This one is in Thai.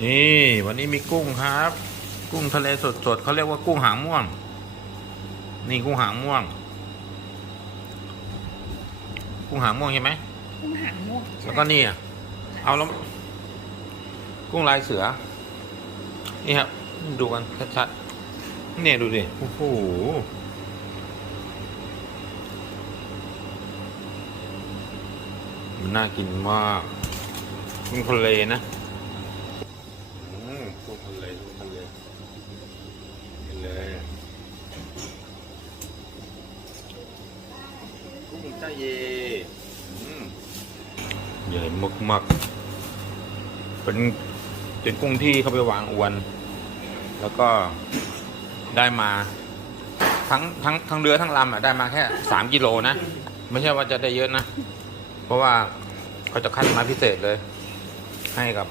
นี่วันนี้มีกุ้งครับ กุ้งทะเลสดๆเขาเรียกว่ากุ้งหางม่วง นี่กุ้งหางม่วง กุ้งหางม่วงใช่ไหมกุ้งหางม่วงแล้วก็นี่อะเอาแล้วกุ้งลายเสือ นี่ครับดูกันชัดๆเนี่ยดูดิโอ้โหมันน่ากินมากกุ้งทะเลนะอืมกุ้งทะเลกุ้งทะเลกินเลยกุ้ง จ้าเยอืมใหญ่มากๆเป็นเป็นกุ้งที่เขาไปวางอวน แล้วก็ได้มา ทั้งทั้งทั้งเรือทั้งลำอะได้มาแค่สามกิโลนะ ไม่ใช่ว่าจะได้เยอะนะ เพราะว่าเขาจะคัดมาพิเศษเลย ให้กับ